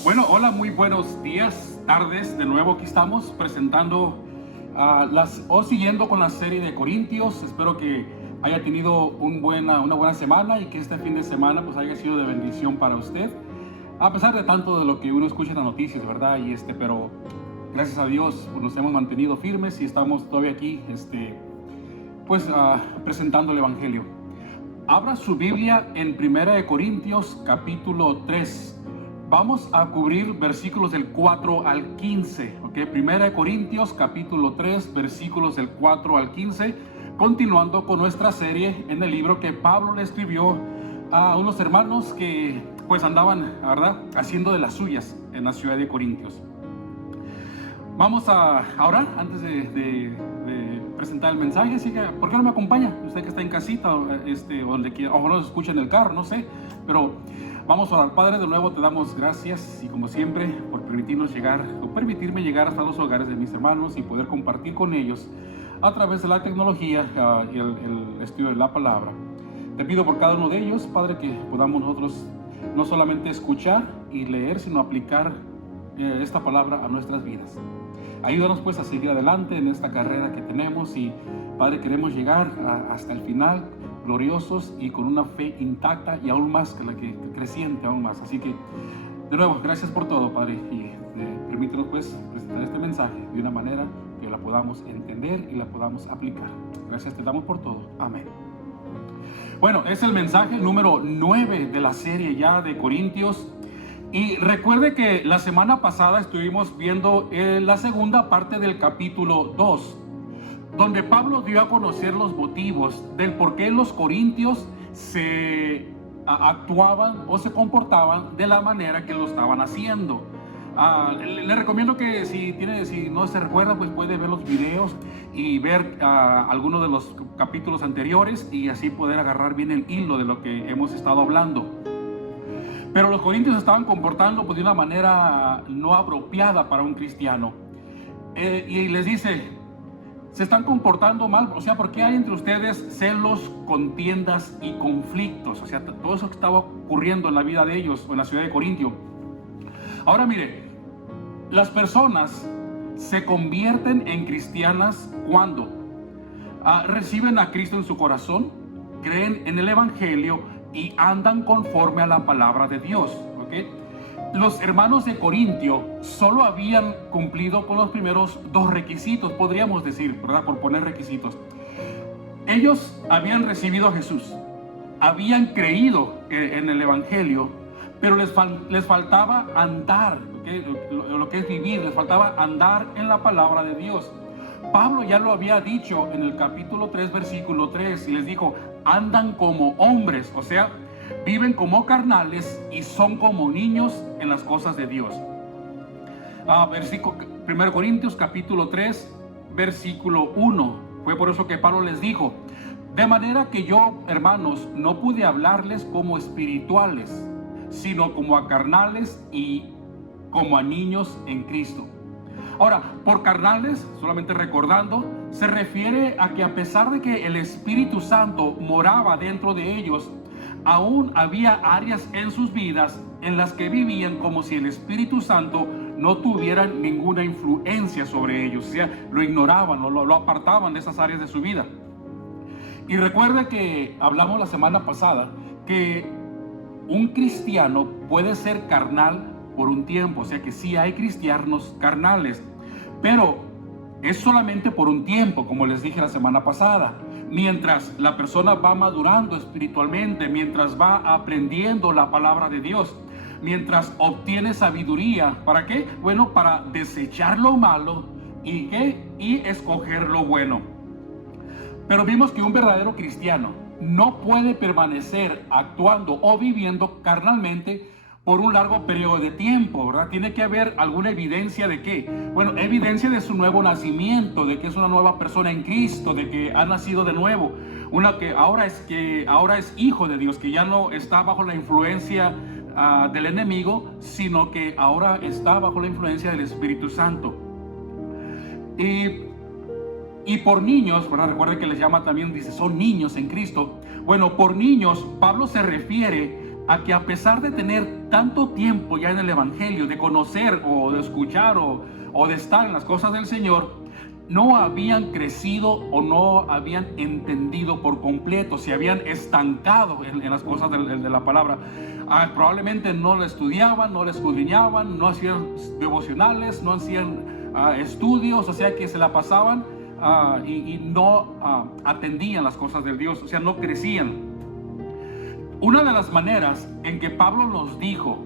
Bueno, hola, muy buenos días, tardes. De nuevo aquí estamos presentando o siguiendo con la serie de Corintios. Espero que haya tenido una buena semana y que este fin de semana pues haya sido de bendición para usted. A pesar de tanto de lo que uno escucha en las noticias, ¿verdad? Pero gracias a Dios pues, nos hemos mantenido firmes y estamos todavía aquí, presentando el Evangelio. Abra su Biblia en 1 Corintios capítulo 3. Vamos a cubrir versículos del 4 al 15, ¿ok? 1 Corintios capítulo 3, versículos del 4 al 15, continuando con nuestra serie en el libro que Pablo le escribió a unos hermanos que pues andaban, ¿verdad?, haciendo de las suyas en la ciudad de Corintios. Vamos a orar antes de presentar el mensaje, así que ¿por qué no me acompaña? Usted que está en casita, o donde quiera, o nos escucha en el carro, no sé, pero vamos a orar. Padre, de nuevo te damos gracias y como siempre por permitirme llegar hasta los hogares de mis hermanos y poder compartir con ellos a través de la tecnología y el estudio de la palabra. Te pido por cada uno de ellos, Padre, que podamos nosotros no solamente escuchar y leer, sino aplicar esta palabra a nuestras vidas. Ayúdanos pues a seguir adelante en esta carrera que tenemos y Padre, queremos llegar hasta el final gloriosos y con una fe intacta y aún más que la que creciente aún más. Así que de nuevo, gracias por todo, Padre, y permítenos pues presentar este mensaje de una manera que la podamos entender y la podamos aplicar. Gracias te damos por todo. Amén. Bueno, es el mensaje número 9 de la serie ya de Corintios. Y recuerde que la semana pasada estuvimos viendo la segunda parte del capítulo 2, donde Pablo dio a conocer los motivos del por qué los corintios se actuaban o se comportaban de la manera que lo estaban haciendo. Le recomiendo que si no se recuerda, pues puede ver los videos y ver algunos de los capítulos anteriores y así poder agarrar bien el hilo de lo que hemos estado hablando. Pero los corintios se estaban comportando pues, de una manera no apropiada para un cristiano. Y les dice, se están comportando mal, o sea, ¿por qué hay entre ustedes celos, contiendas y conflictos? O sea, todo eso que estaba ocurriendo en la vida de ellos o en la ciudad de Corintio. Ahora mire, las personas se convierten en cristianas cuando reciben a Cristo en su corazón, creen en el Evangelio y andan conforme a la palabra de Dios, ¿ok? Los hermanos de Corintio solo habían cumplido con los primeros dos requisitos, podríamos decir, ¿verdad? Por poner requisitos. Ellos habían recibido a Jesús, habían creído en el Evangelio, pero les faltaba andar, ¿okay? Lo que es vivir, les faltaba andar en la palabra de Dios. Pablo ya lo había dicho en el capítulo 3, versículo 3, y les dijo, andan como hombres, o sea, viven como carnales y son como niños en las cosas de Dios. 1 Corintios capítulo 3, versículo 1, fue por eso que Pablo les dijo, de manera que yo, hermanos, no pude hablarles como espirituales, sino como a carnales y como a niños en Cristo. Ahora, por carnales, solamente recordando, se refiere a que a pesar de que el Espíritu Santo moraba dentro de ellos, aún había áreas en sus vidas en las que vivían como si el Espíritu Santo no tuviera ninguna influencia sobre ellos, o sea, lo ignoraban, lo apartaban de esas áreas de su vida. Y recuerda que hablamos la semana pasada que un cristiano puede ser carnal por un tiempo, o sea que sí hay cristianos carnales, pero es solamente por un tiempo, como les dije la semana pasada. Mientras la persona va madurando espiritualmente, mientras va aprendiendo la palabra de Dios, mientras obtiene sabiduría, ¿para qué? Bueno, para desechar lo malo y escoger lo bueno. Pero vimos que un verdadero cristiano no puede permanecer actuando o viviendo carnalmente por un largo periodo de tiempo, ¿verdad? Tiene que haber alguna evidencia de qué. Bueno, evidencia de su nuevo nacimiento, de que es una nueva persona en Cristo, de que ha nacido de nuevo, que ahora es hijo de Dios, que ya no está bajo la influencia del enemigo, sino que ahora está bajo la influencia del Espíritu Santo. Y por niños, ¿verdad? Recuerden que les llama también, dice, son niños en Cristo. Bueno, por niños, Pablo se refiere a que a pesar de tener tanto tiempo ya en el Evangelio, de conocer o de escuchar o de estar en las cosas del Señor, no habían crecido o no habían entendido por completo, se habían estancado en las cosas de la palabra. Probablemente no la estudiaban, no la escudriñaban, no hacían devocionales, no hacían estudios, o sea que se la pasaban y no atendían las cosas del Dios, o sea, no crecían. Una de las maneras en que Pablo nos dijo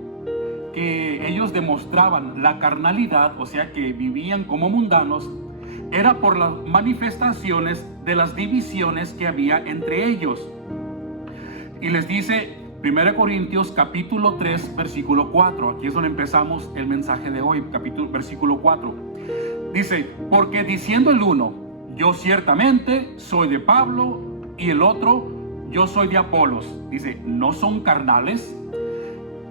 que ellos demostraban la carnalidad, o sea que vivían como mundanos, era por las manifestaciones de las divisiones que había entre ellos. Y les dice 1 Corintios capítulo 3 versículo 4. Aquí es donde empezamos el mensaje de hoy, versículo 4. Dice: porque diciendo el uno, yo ciertamente soy de Pablo, y el otro, yo soy de Apolos. Dice, ¿no son carnales?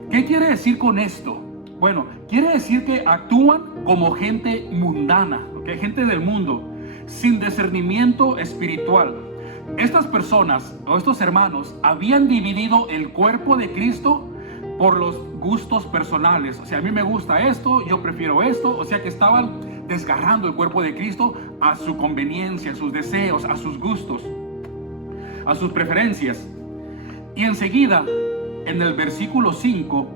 ¿Qué quiere decir con esto? Bueno, quiere decir que actúan como gente mundana, ¿okay? Gente del mundo, sin discernimiento espiritual. Estas personas o estos hermanos habían dividido el cuerpo de Cristo por los gustos personales. O sea, a mí me gusta esto, yo prefiero esto. O sea que estaban desgarrando el cuerpo de Cristo a su conveniencia, a sus deseos, a sus gustos, a sus preferencias. Y enseguida, en el versículo 5,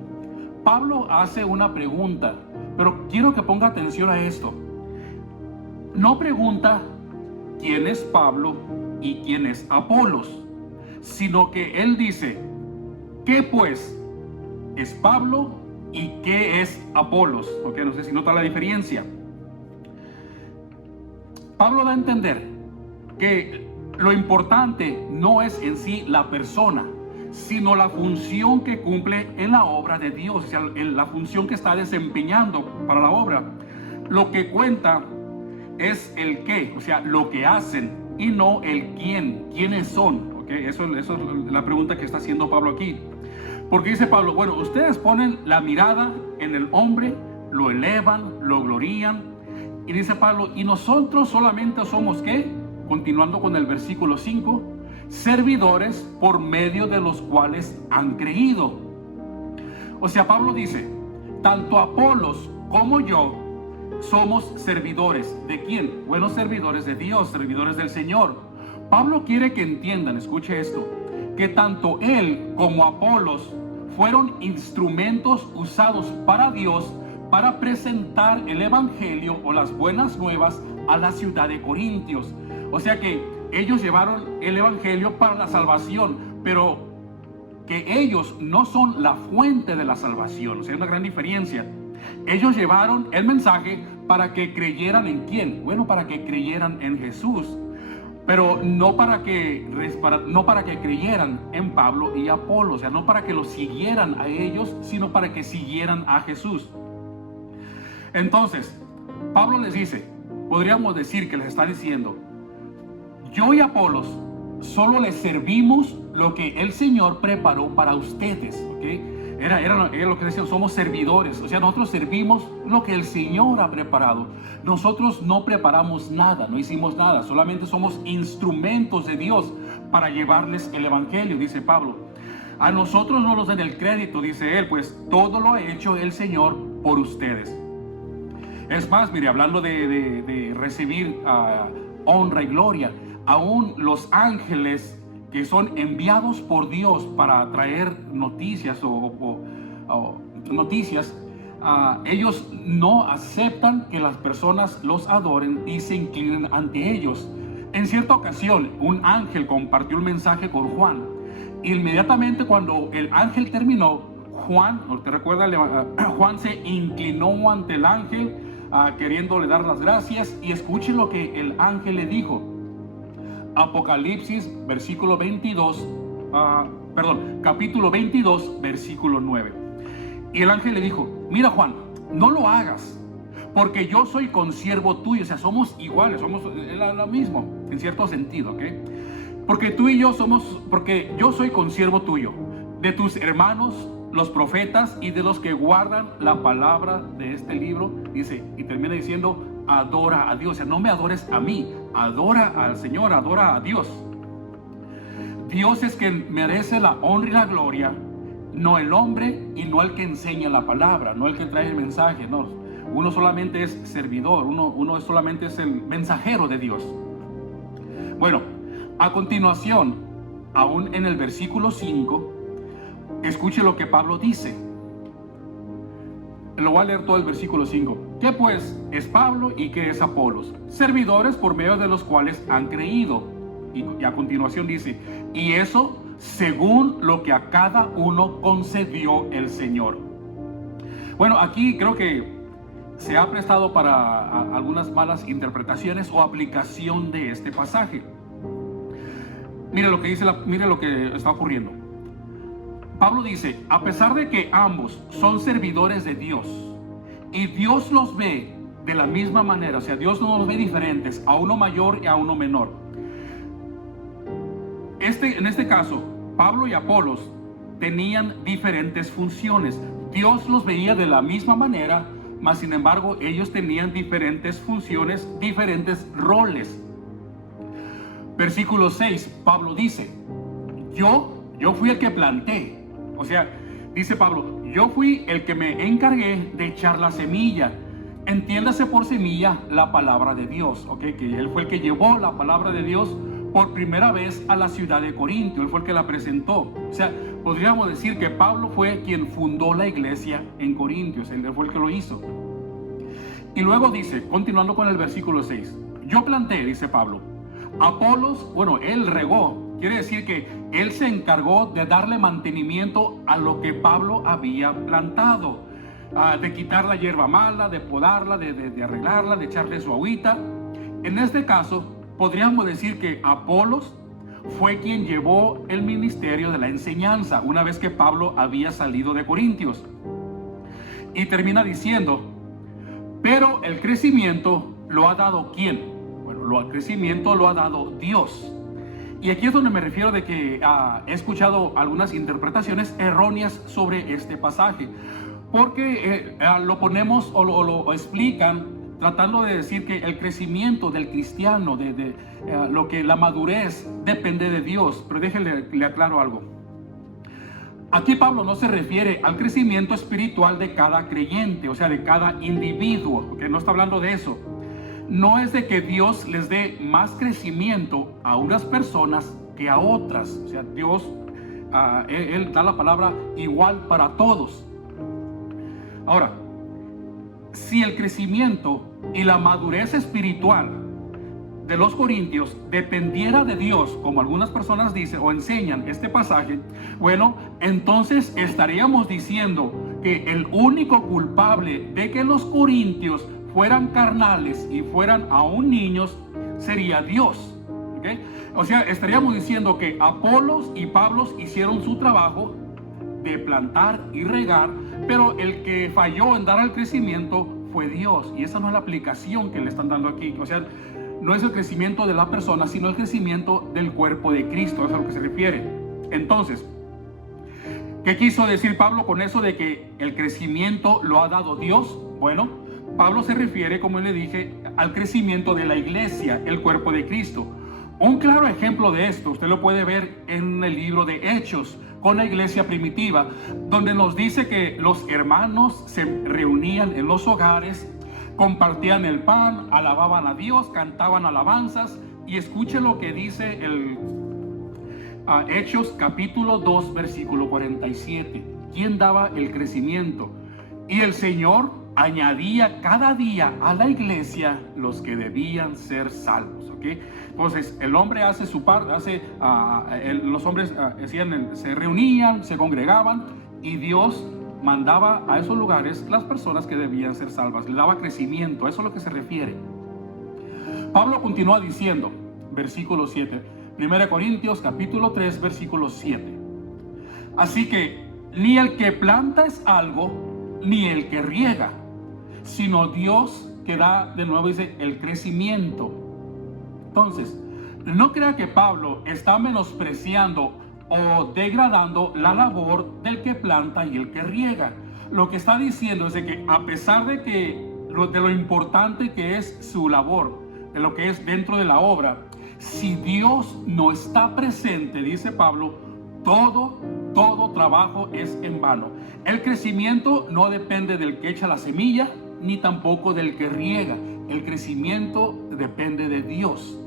Pablo hace una pregunta, pero quiero que ponga atención a esto. No pregunta quién es Pablo y quién es Apolos, sino que él dice, ¿qué pues es Pablo y qué es Apolos? Okay, no sé si nota la diferencia. Pablo da a entender que lo importante no es en sí la persona, sino la función que cumple en la obra de Dios, o sea, la función que está desempeñando para la obra. Lo que cuenta es el qué, o sea, lo que hacen, y no el quién, quiénes son. ¿Okay? Eso es la pregunta que está haciendo Pablo aquí. Porque dice Pablo, bueno, ustedes ponen la mirada en el hombre, lo elevan, lo glorían. Y dice Pablo, y nosotros solamente somos ¿qué? Continuando con el versículo 5, servidores por medio de los cuales han creído. O sea, Pablo dice, tanto Apolos como yo somos servidores. ¿De quién? Buenos servidores de Dios, servidores del Señor. Pablo quiere que entiendan, escuche esto, que tanto él como Apolos fueron instrumentos usados para Dios para presentar el evangelio o las buenas nuevas a la ciudad de Corintios. O sea que ellos llevaron el evangelio para la salvación, pero que ellos no son la fuente de la salvación. O sea, hay una gran diferencia. Ellos llevaron el mensaje para que creyeran en quién. Bueno, para que creyeran en Jesús, pero no para que creyeran en Pablo y Apolo. O sea, no para que los siguieran a ellos, sino para que siguieran a Jesús. Entonces, Pablo les dice, podríamos decir que les está diciendo, yo y Apolos solo les servimos lo que el Señor preparó para ustedes. ¿Okay? Era lo que decían, somos servidores. O sea, nosotros servimos lo que el Señor ha preparado. Nosotros no preparamos nada, no hicimos nada. Solamente somos instrumentos de Dios para llevarles el evangelio, dice Pablo. A nosotros no nos den el crédito, dice él, pues todo lo ha hecho el Señor por ustedes. Es más, mire, hablando de recibir honra y gloria, aún los ángeles que son enviados por Dios para traer noticias ellos no aceptan que las personas los adoren y se inclinen ante ellos. En cierta ocasión, un ángel compartió un mensaje con Juan. Inmediatamente cuando el ángel terminó, Juan se inclinó ante el ángel, queriéndole dar las gracias, y escuchen lo que el ángel le dijo. Apocalipsis capítulo 22 versículo 9. Y el ángel le dijo, mira Juan, no lo hagas, porque yo soy consiervo tuyo. O sea, somos iguales, somos lo mismo en cierto sentido, ¿ok? Porque yo soy consiervo tuyo, de tus hermanos los profetas y de los que guardan la palabra de este libro. Dice, y termina diciendo, adora a Dios. O sea, no me adores a mí, adora al Señor, adora a Dios. Dios es quien merece la honra y la gloria, no el hombre y no el que enseña la palabra, no el que trae el mensaje, no. Uno solamente es servidor, uno solamente es el mensajero de Dios. Bueno, a continuación, aún en el versículo 5, escuche lo que Pablo dice. Lo voy a leer todo el versículo 5. ¿Qué pues es Pablo y qué es Apolos? Servidores por medio de los cuales han creído. Y a continuación dice, y eso según lo que a cada uno concedió el Señor. Bueno, aquí creo que se ha prestado para algunas malas interpretaciones o aplicación de este pasaje. Mire lo que dice, mire lo que está ocurriendo. Pablo dice, a pesar de que ambos son servidores de Dios y Dios los ve de la misma manera, o sea, Dios no los ve diferentes, a uno mayor y a uno menor. En este caso, Pablo y Apolos tenían diferentes funciones. Dios los veía de la misma manera, mas sin embargo ellos tenían diferentes funciones, diferentes roles. Versículo 6, Pablo dice, yo fui el que planté. O sea, dice Pablo, yo fui el que me encargué de echar la semilla. Entiéndase por semilla la palabra de Dios, ¿ok? Que él fue el que llevó la palabra de Dios por primera vez a la ciudad de Corintio. Él fue el que la presentó. O sea, podríamos decir que Pablo fue quien fundó la iglesia en Corintios. Él fue el que lo hizo. Y luego dice, continuando con el versículo 6, yo planté, dice Pablo. Apolos, bueno, él regó. Quiere decir que él se encargó de darle mantenimiento a lo que Pablo había plantado, de quitar la hierba mala, de podarla, de arreglarla, de echarle su agüita. En este caso, podríamos decir que Apolos fue quien llevó el ministerio de la enseñanza una vez que Pablo había salido de Corintios. Y termina diciendo, pero el crecimiento lo ha dado ¿quién? Bueno, el crecimiento lo ha dado Dios. Y aquí es donde me refiero de que he escuchado algunas interpretaciones erróneas sobre este pasaje, porque lo ponemos o lo explican tratando de decir que el crecimiento del cristiano, lo que la madurez depende de Dios. Pero déjenle, le aclaro algo. Aquí Pablo no se refiere al crecimiento espiritual de cada creyente, o sea, de cada individuo, porque no está hablando de eso. No es de que Dios les dé más crecimiento a unas personas que a otras. O sea, Dios, Él da la palabra igual para todos. Ahora, si el crecimiento y la madurez espiritual de los corintios dependiera de Dios, como algunas personas dicen o enseñan este pasaje, bueno, entonces estaríamos diciendo que el único culpable de que los corintios fueran carnales y fueran aún niños sería Dios, ¿okay? O sea, estaríamos diciendo que Apolos y Pablo hicieron su trabajo de plantar y regar, pero el que falló en dar el crecimiento fue Dios. Y esa no es la aplicación que le están dando aquí. O sea, no es el crecimiento de la persona, sino el crecimiento del cuerpo de Cristo. Eso es a lo que se refiere. Entonces, ¿qué quiso decir Pablo con eso de que el crecimiento lo ha dado Dios? Bueno, Pablo se refiere, como le dije, al crecimiento de la iglesia, el cuerpo de Cristo. Un claro ejemplo de esto, usted lo puede ver en el libro de Hechos, con la iglesia primitiva, donde nos dice que los hermanos se reunían en los hogares, compartían el pan, alababan a Dios, cantaban alabanzas. Y escuche lo que dice Hechos capítulo 2, versículo 47. ¿Quién daba el crecimiento? Y el Señor añadía cada día a la iglesia los que debían ser salvos, ¿ok? Entonces el hombre hace su parte, los hombres se reunían, se congregaban, y Dios mandaba a esos lugares las personas que debían ser salvas, le daba crecimiento. A eso es lo que se refiere. Pablo continúa diciendo, versículo 7, 1 Corintios capítulo 3, versículo 7. Así que ni el que planta es algo, ni el que riega, sino Dios que da, de nuevo dice, el crecimiento. Entonces, no crea que Pablo está menospreciando o degradando la labor del que planta y el que riega. Lo que está diciendo es de que a pesar de lo importante que es su labor, de lo que es dentro de la obra, si Dios no está presente, dice Pablo, todo todo trabajo es en vano. El crecimiento no depende del que echa la semilla, ni tampoco del que riega. El crecimiento depende de Dios.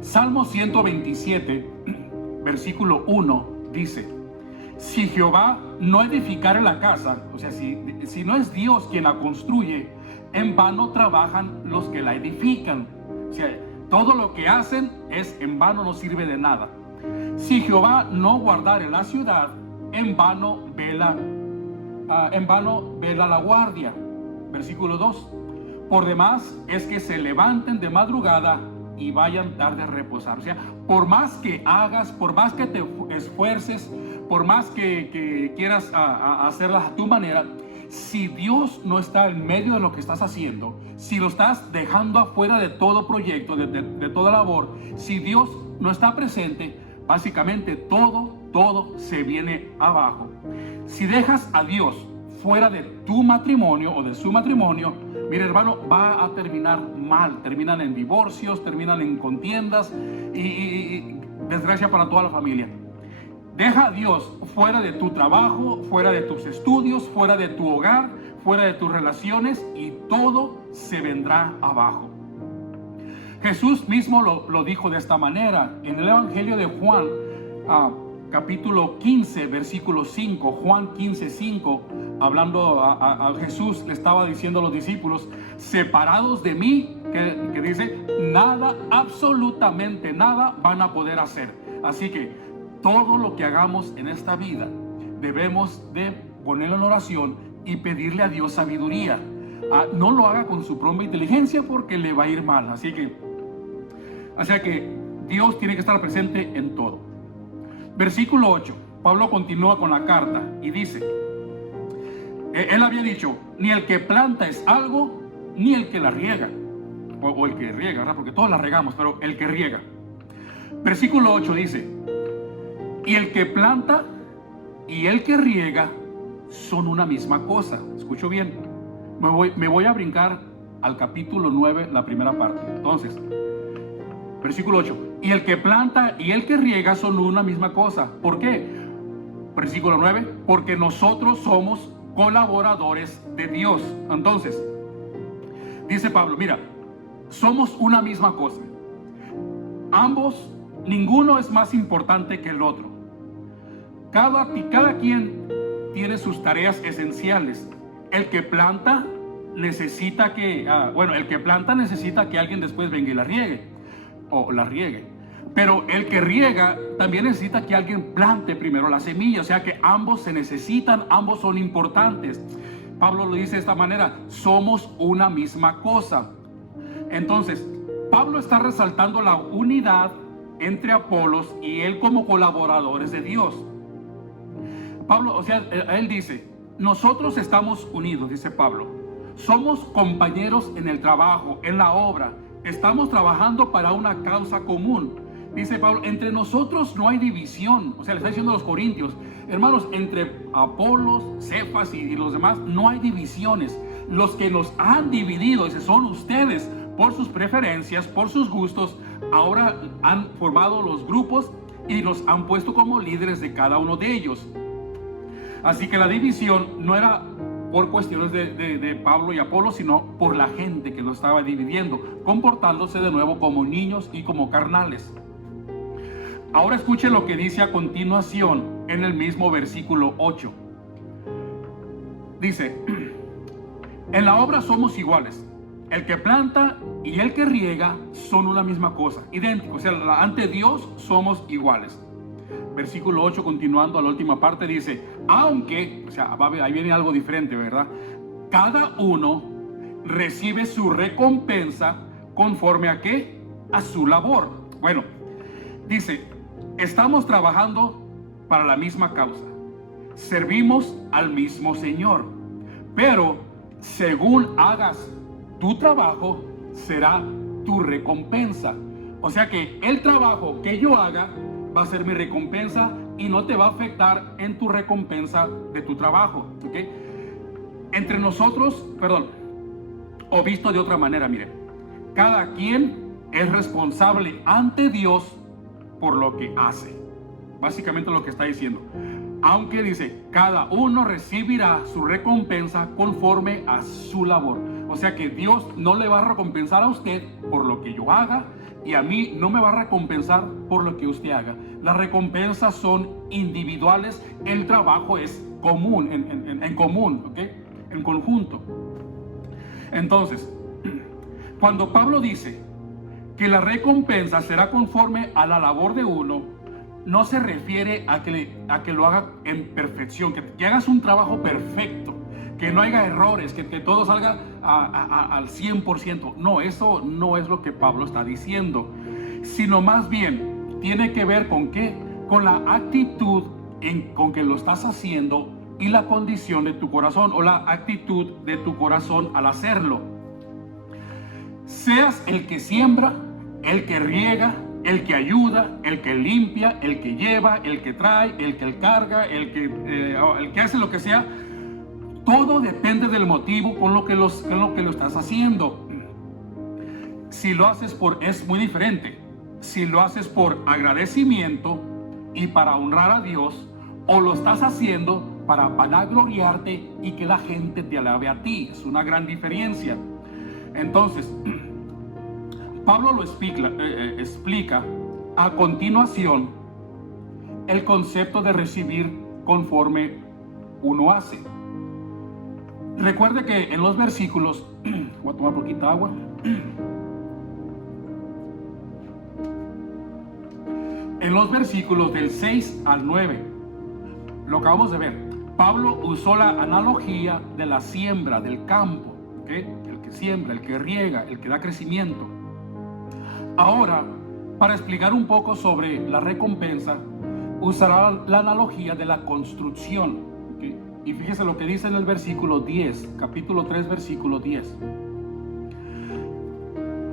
Salmo 127, versículo 1 dice: si Jehová no edificare la casa, o sea, si no es Dios quien la construye, en vano trabajan los que la edifican. O sea, todo lo que hacen es en vano, no sirve de nada. Si Jehová no guardare la ciudad, en vano vela la guardia. Versículo 2: por demás es que se levanten de madrugada y vayan tarde a reposar. O sea, por más que hagas, por más que te esfuerces, por más que quieras hacerlas a tu manera, si Dios no está en medio de lo que estás haciendo, si lo estás dejando afuera de todo proyecto, de toda labor, si Dios no está presente, básicamente todo se viene abajo. Si dejas a Dios fuera de tu matrimonio o de su matrimonio, mire, hermano, va a terminar mal. Terminan en divorcios, terminan en contiendas y desgracia para toda la familia. Deja a Dios fuera de tu trabajo, fuera de tus estudios, fuera de tu hogar, fuera de tus relaciones, y todo se vendrá abajo. Jesús mismo lo dijo de esta manera en el Evangelio de Juan, capítulo 15, versículo 5. Juan 15, 5, hablando a Jesús, le estaba diciendo a los discípulos: separados de mí, que dice, nada, absolutamente nada van a poder hacer. Así que todo lo que hagamos en esta vida debemos de ponerlo en oración y pedirle a Dios sabiduría. No lo haga con su propia inteligencia, porque le va a ir mal. Así que Dios tiene que estar presente en todo. Versículo 8, Pablo continúa con la carta y dice, él había dicho: ni el que planta es algo, ni el que la riega, o el que riega, ¿verdad? Porque todos la regamos, pero el que riega. Versículo 8 dice: y el que planta y el que riega son una misma cosa. Escucho bien, me voy a brincar al capítulo 9, la primera parte. Entonces, versículo 8, y el que planta y el que riega son una misma cosa. ¿Por qué? Versículo 9, porque nosotros somos colaboradores de Dios. Entonces, dice Pablo, mira, somos una misma cosa. Ambos, ninguno es más importante que el otro. Cada quien tiene sus tareas esenciales. El que planta necesita que alguien después venga y la riegue, o la riegue. Pero el que riega también necesita que alguien plante primero la semilla. O sea que ambos se necesitan, ambos son importantes. Pablo lo dice de esta manera: somos una misma cosa. Entonces, Pablo está resaltando la unidad entre Apolos y él como colaboradores de Dios. Pablo, o sea, él dice: nosotros estamos unidos, dice Pablo. Somos compañeros en el trabajo, en la obra. Estamos trabajando para una causa común. Dice Pablo, entre nosotros no hay división. O sea, le está diciendo a los corintios: hermanos, entre Apolos, Cefas y los demás no hay divisiones. Los que nos han dividido, dice, son ustedes, por sus preferencias, por sus gustos. Ahora han formado los grupos y los han puesto como líderes de cada uno de ellos. Así que la división no era por cuestiones de Pablo y Apolo, sino por la gente que lo estaba dividiendo, comportándose de nuevo como niños y como carnales. Ahora escuche lo que dice a continuación en el mismo versículo 8. Dice: en la obra somos iguales. El que planta y el que riega son una misma cosa, idénticos. O sea, ante Dios somos iguales. Versículo 8, continuando a la última parte, dice: aunque, o sea, ahí viene algo diferente, ¿verdad? Cada uno recibe su recompensa conforme a ¿qué? A su labor. Bueno, dice: estamos trabajando para la misma causa, servimos al mismo Señor, pero según hagas tu trabajo, será tu recompensa. O sea que el trabajo que yo haga va a ser mi recompensa y no te va a afectar en tu recompensa de tu trabajo, ¿ok? Entre nosotros, o visto de otra manera, mire, cada quien es responsable ante Dios por lo que hace. básicamente lo que está diciendo. Aunque dice, cada uno recibirá su recompensa conforme a su labor. O sea que Dios no le va a recompensar a usted por lo que yo haga, y a mí no me va a recompensar por lo que usted haga. Las recompensas son individuales, el trabajo es común, en común, ¿ok? En conjunto. Entonces, cuando Pablo dice que la recompensa será conforme a la labor de uno, no se refiere a que lo haga en perfección, que hagas un trabajo perfecto, que no haya errores, que todo salga al 100%. No, eso no es lo que Pablo está diciendo, sino más bien tiene que ver con qué, con la actitud con que lo estás haciendo y la condición de tu corazón, o la actitud de tu corazón al hacerlo. Seas el que siembra, el que riega, el que ayuda, el que limpia, el que lleva, el que trae, el que carga, el que hace lo que sea. Todo depende del motivo con lo que lo estás haciendo. Si lo haces es muy diferente. Si lo haces por agradecimiento y para honrar a Dios, o lo estás haciendo para vanagloriarte y que la gente te alabe a ti. Es una gran diferencia. Entonces, Pablo lo explica a continuación el concepto de recibir conforme uno hace. Recuerde que en los versículos, voy a tomar poquita agua. En los versículos del 6 al 9, lo acabamos de ver, Pablo usó la analogía de la siembra del campo, ¿okay? El que siembra, el que riega, el que da crecimiento. Ahora, para explicar un poco sobre la recompensa, usará la analogía de la construcción, ¿okay? Y fíjese lo que dice en el versículo 10, capítulo 3, versículo 10.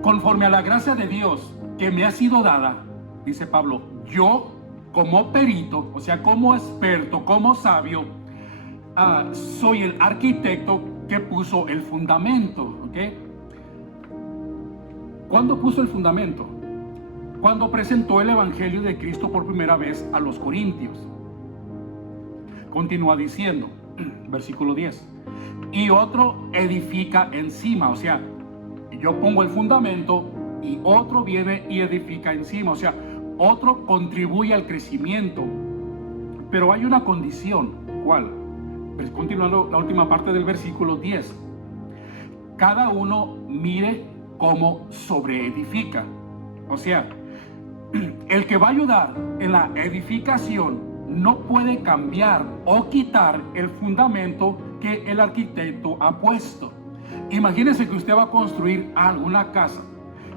Conforme a la gracia de Dios que me ha sido dada, dice Pablo, yo como perito, o sea, como experto, como sabio, soy el arquitecto que puso el fundamento, ¿ok? ¿Cuándo puso el fundamento? Cuando presentó el Evangelio de Cristo por primera vez a los corintios. Continúa diciendo, versículo 10, y otro edifica encima, o sea, yo pongo el fundamento y otro viene y edifica encima, o sea, otro contribuye al crecimiento. Pero hay una condición. ¿Cuál? Pues continuando la última parte del versículo 10. Cada uno mire cómo sobreedifica. O sea, el que va a ayudar en la edificación no puede cambiar o quitar el fundamento que el arquitecto ha puesto. Imagínese que usted va a construir alguna casa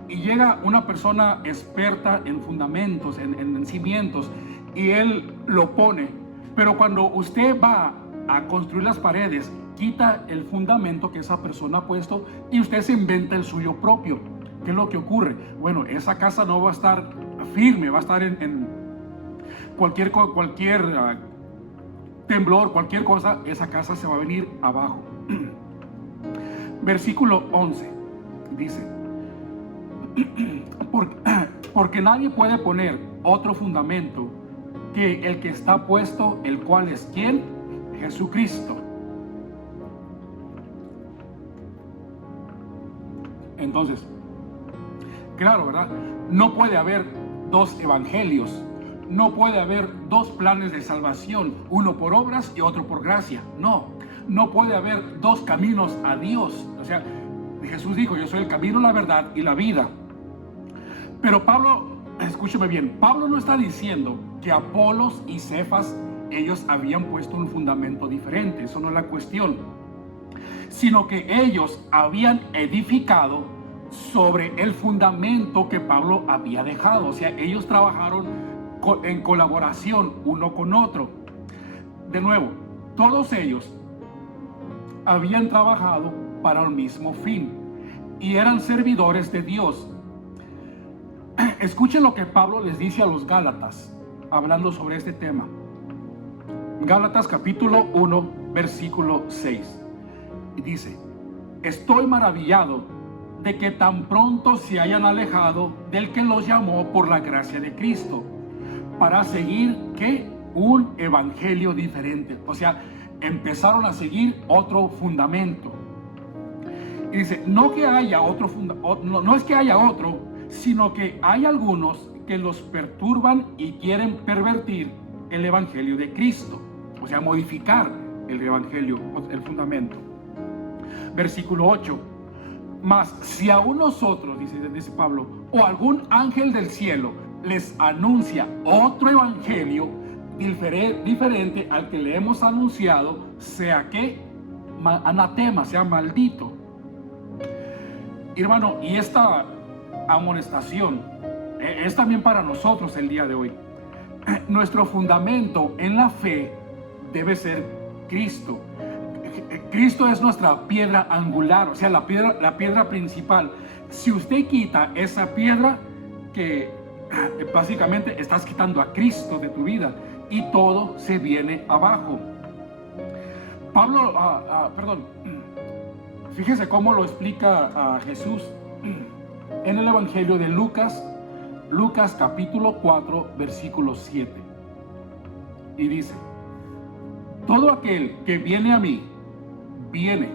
y llega una persona experta en fundamentos, en cimientos, y él lo pone, pero cuando usted va a construir las paredes, quita el fundamento que esa persona ha puesto y usted se inventa el suyo propio. ¿Qué es lo que ocurre? Bueno, esa casa no va a estar firme, va a estar en cualquier temblor, cualquier cosa, esa casa se va a venir abajo. Versículo 11 dice, porque nadie puede poner otro fundamento que el que está puesto, el cual es ¿quién? Jesucristo. Entonces, claro, ¿verdad? No puede haber dos evangelios, no puede haber dos planes de salvación, uno por obras y otro por gracia. No puede haber dos caminos a Dios. O sea, Jesús dijo, yo soy el camino, la verdad y la vida. Pero Pablo, escúcheme bien, Pablo no está diciendo que Apolos y Cefas, ellos habían puesto un fundamento diferente. Eso no es la cuestión, sino que ellos habían edificado sobre el fundamento que Pablo había dejado. O sea, ellos trabajaron en colaboración uno con otro. De nuevo, todos ellos habían trabajado para el mismo fin y eran servidores de Dios. Escuchen lo que Pablo les dice a los Gálatas hablando sobre este tema. Gálatas capítulo 1 versículo 6 y dice, estoy maravillado de que tan pronto se hayan alejado del que los llamó por la gracia de Cristo, para seguir ¿qué? Un evangelio diferente. O sea, empezaron a seguir otro fundamento. Y dice, no que haya otro no es que haya otro, sino que hay algunos que los perturban y quieren pervertir el evangelio de Cristo. O sea, modificar el evangelio, el fundamento. Versículo 8. Mas si aún nosotros, dice Pablo, o algún ángel del cielo les anuncia otro evangelio diferente al que le hemos anunciado, sea que anatema, sea maldito. Hermano, y esta amonestación es también para nosotros el día de hoy. Nuestro fundamento en la fe debe ser Cristo. Cristo es nuestra piedra angular, o sea, la piedra principal. Si usted quita esa piedra, que básicamente estás quitando a Cristo de tu vida y todo se viene abajo. Pablo, fíjese cómo lo explica a Jesús en el Evangelio de Lucas capítulo 4, versículo 7. Y dice, todo aquel que viene a mí, viene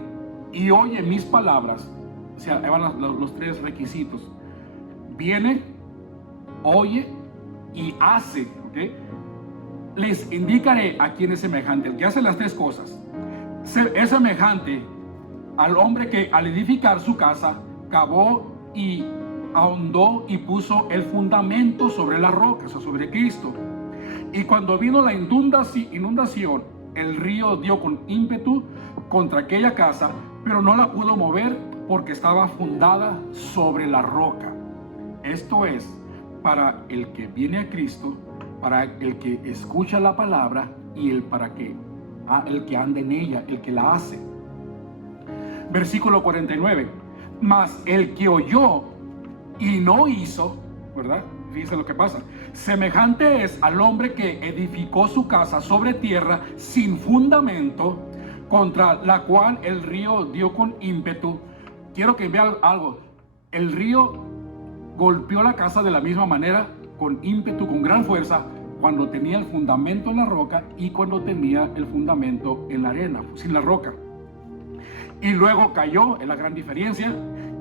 y oye mis palabras. O sea, ahí van los tres requisitos: viene, oye y hace. ¿Okay? Les indicaré a quién es semejante. El que hace las tres cosas es semejante al hombre que al edificar su casa cavó y ahondó y puso el fundamento sobre la roca, o sea, sobre Cristo. Y cuando vino la inundación, el río dio con ímpetu contra aquella casa, pero no la pudo mover porque estaba fundada sobre la roca. Esto es para el que viene a Cristo, para el que escucha la palabra y el que anda en ella, el que la hace. Versículo 49. Mas el que oyó y no hizo, ¿verdad? Fíjense lo que pasa. Semejante es al hombre que edificó su casa sobre tierra sin fundamento, contra la cual el río dio con ímpetu. Quiero que vean algo. El río golpeó la casa de la misma manera, con ímpetu, con gran fuerza, cuando tenía el fundamento en la roca y cuando tenía el fundamento en la arena, sin la roca. Y luego cayó, es la gran diferencia,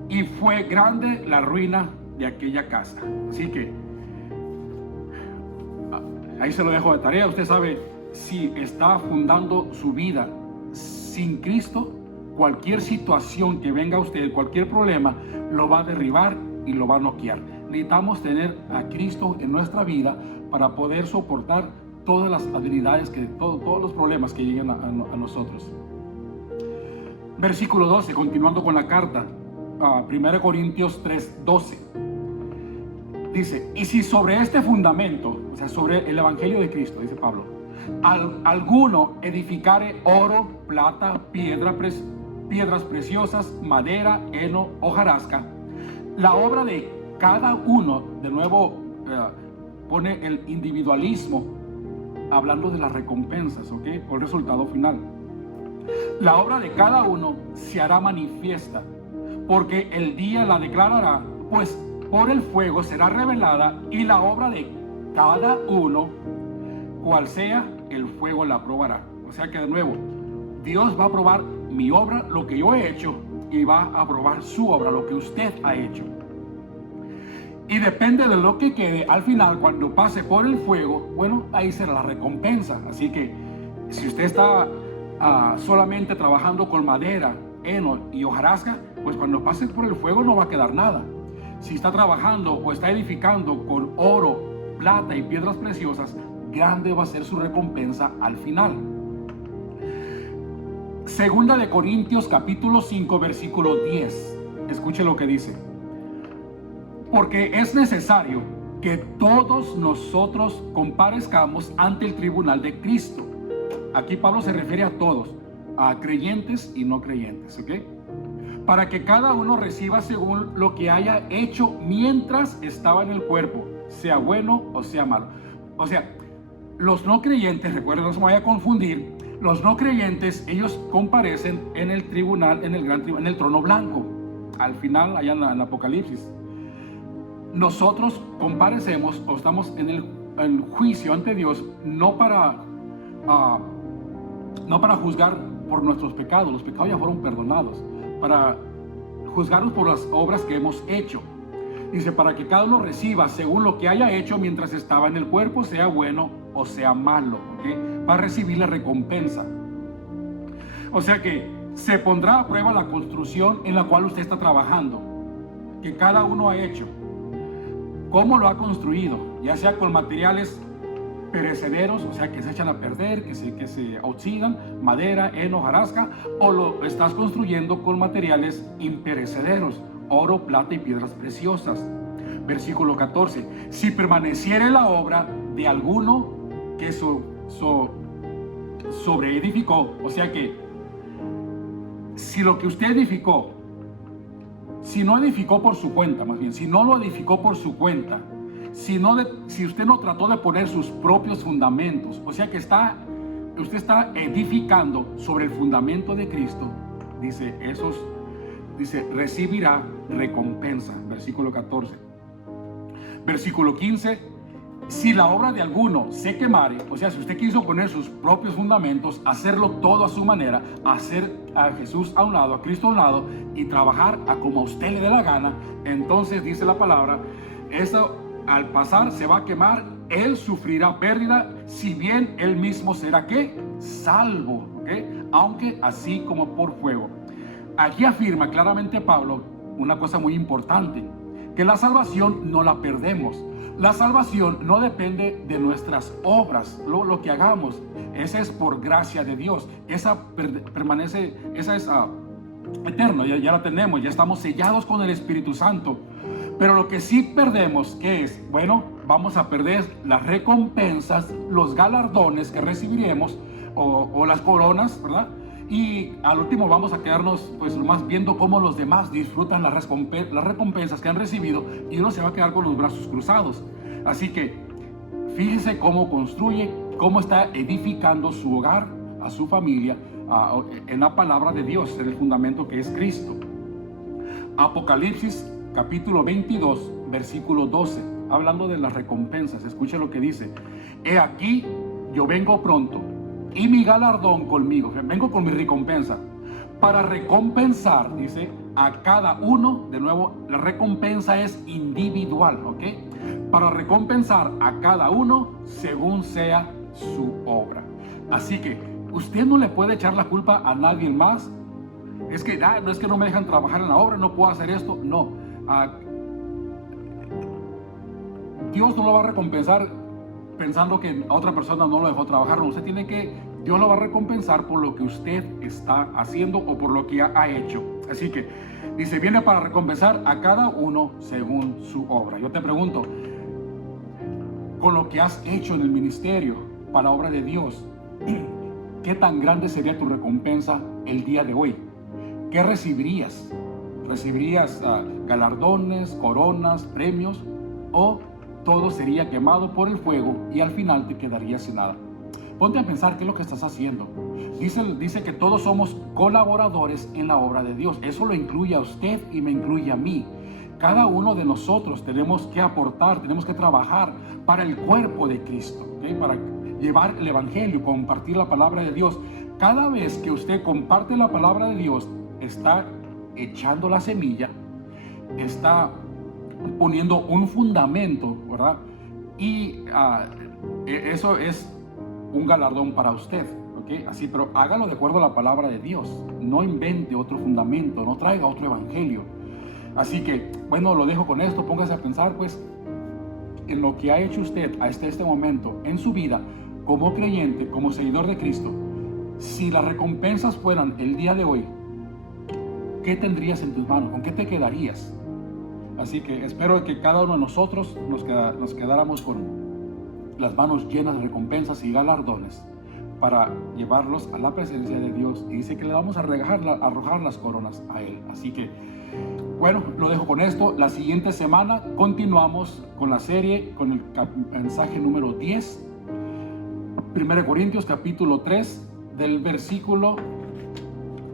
y fue grande la ruina de aquella casa. Así que ahí se lo dejo de tarea. Usted sabe, si está fundando su vida sin Cristo, cualquier situación que venga a usted, cualquier problema, lo va a derribar y lo va a noquear. Necesitamos tener a Cristo en nuestra vida para poder soportar todas las habilidades, todos los problemas que lleguen a nosotros. Versículo 12, continuando con la carta, 1 Corintios 3, 12. Dice, y si sobre este fundamento, o sea, sobre el Evangelio de Cristo, dice Pablo, alguno edificare oro, plata, piedras preciosas, madera, heno, hojarasca, la obra de cada uno, de nuevo pone el individualismo, hablando de las recompensas, ¿ok? O el resultado final. La obra de cada uno se hará manifiesta, porque el día la declarará, pues por el fuego será revelada, y la obra de cada uno, cual sea, el fuego la probará. O sea que de nuevo, Dios va a probar mi obra, lo que yo he hecho, y va a probar su obra, lo que usted ha hecho. Y depende de lo que quede al final, cuando pase por el fuego, bueno, ahí será la recompensa. Así que si usted está solamente trabajando con madera, heno y hojarasca, pues cuando pase por el fuego no va a quedar nada. Si está trabajando o está edificando con oro, plata y piedras preciosas, grande va a ser su recompensa al final. Segunda de Corintios capítulo 5 versículo 10. Escuche lo que dice. Porque es necesario que todos nosotros comparezcamos ante el tribunal de Cristo. Aquí Pablo se refiere a todos, a creyentes y no creyentes, ¿ok? Para que cada uno reciba según lo que haya hecho mientras estaba en el cuerpo, sea bueno o sea malo. O sea, los no creyentes, recuerden, no se me vaya a confundir, los no creyentes, ellos comparecen en el tribunal, en el gran tribunal, en el trono blanco, al final, allá en el Apocalipsis. Nosotros comparecemos o estamos en el en juicio ante Dios, no para juzgar por nuestros pecados. Los pecados ya fueron perdonados, para juzgarnos por las obras que hemos hecho. Dice, para que cada uno reciba según lo que haya hecho mientras estaba en el cuerpo, sea bueno o sea malo, ¿okay? Para recibir la recompensa. O sea que se pondrá a prueba la construcción en la cual usted está trabajando, que cada uno ha hecho. ¿Cómo lo ha construido? Ya sea con materiales perecederos, o sea que se echan a perder, que se oxidan, madera, heno, hojarasca, o lo estás construyendo con materiales imperecederos, oro, plata y piedras preciosas. Versículo 14. Si permaneciere la obra de alguno que sobreedificó, o sea que si lo que usted edificó, si no edificó por su cuenta, más bien, si no lo edificó por su cuenta, si usted no trató de poner sus propios fundamentos, o sea que usted está edificando sobre el fundamento de Cristo, dice, recibirá recompensa. Versículo 14. Versículo 15. Si la obra de alguno se quemare, o sea, si usted quiso poner sus propios fundamentos, hacerlo todo a su manera, hacer a Jesús a un lado, a Cristo a un lado, y trabajar a como a usted le dé la gana, entonces dice la palabra, eso al pasar se va a quemar, él sufrirá pérdida, si bien él mismo será ¿qué? Salvo, ¿okay? Aunque así como por fuego. Aquí afirma claramente Pablo una cosa muy importante, que la salvación no la perdemos. La salvación no depende de nuestras obras, lo que hagamos. Esa es por gracia de Dios. Esa permanece, esa es eterna, ya la tenemos, ya estamos sellados con el Espíritu Santo. Pero lo que sí perdemos, ¿qué es? Bueno, vamos a perder las recompensas, los galardones que recibiremos, o las coronas, ¿verdad? Y al último vamos a quedarnos pues más viendo cómo los demás disfrutan las recompensas que han recibido, y uno se va a quedar con los brazos cruzados. Así que fíjese cómo construye, cómo está edificando su hogar, a su familia, en la palabra de Dios, en el fundamento que es Cristo. Apocalipsis capítulo 22, versículo 12, hablando de las recompensas. Escuche lo que dice: he aquí, yo vengo pronto, y mi galardón conmigo, vengo con mi recompensa, para recompensar, dice, a cada uno. De nuevo, la recompensa es individual, ¿ok? Para recompensar a cada uno según sea su obra. Así que usted no le puede echar la culpa a nadie más. Es que no es que no me dejan trabajar en la obra, no puedo hacer esto. No, Dios no lo va a recompensar pensando que a otra persona no lo dejó trabajar. No, usted tiene que, Dios lo va a recompensar por lo que usted está haciendo o por lo que ha hecho. Así que dice, viene para recompensar a cada uno según su obra. Yo te pregunto, con lo que has hecho en el ministerio para la obra de Dios, ¿qué tan grande sería tu recompensa el día de hoy? ¿Qué recibirías? ¿Recibirías galardones, coronas, premios? ¿O todo sería quemado por el fuego y al final te quedarías sin nada? Ponte a pensar qué es lo que estás haciendo. Dice que todos somos colaboradores en la obra de Dios. Eso lo incluye a usted y me incluye a mí. Cada uno de nosotros tenemos que aportar, tenemos que trabajar para el cuerpo de Cristo, ¿okay? Para llevar el evangelio, compartir la palabra de Dios. Cada vez que usted comparte la palabra de Dios, está echando la semilla, está poniendo un fundamento, ¿verdad? Y eso es un galardón para usted, ¿ok? Así, pero hágalo de acuerdo a la palabra de Dios. No invente otro fundamento, no traiga otro evangelio. Así que, bueno, lo dejo con esto. Póngase a pensar, pues, en lo que ha hecho usted hasta este momento en su vida como creyente, como seguidor de Cristo. Si las recompensas fueran el día de hoy, ¿qué tendrías en tus manos? ¿Con qué te quedarías? Así que espero que cada uno de nosotros nos quedáramos con las manos llenas de recompensas y galardones para llevarlos a la presencia de Dios. Y dice que le vamos a arrojar las coronas a Él. Así que, bueno, lo dejo con esto. La siguiente semana continuamos con la serie, con el mensaje número 10. 1 Corintios capítulo 3, del versículo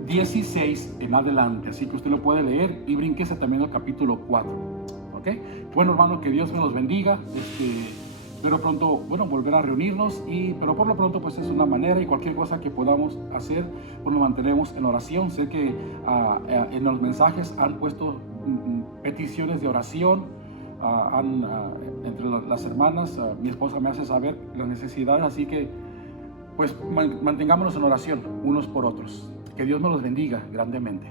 16 en adelante. Así que usted lo puede leer y brínquese también al capítulo 4. ¿Ok? Bueno, hermano, que Dios me los bendiga. espero pronto, bueno, volver a reunirnos, pero por lo pronto pues es una manera, y cualquier cosa que podamos hacer, pues nos mantenemos en oración. Sé que en los mensajes han puesto peticiones de oración, entre las hermanas, mi esposa me hace saber las necesidades, así que pues mantengámonos en oración unos por otros. Que Dios nos los bendiga grandemente.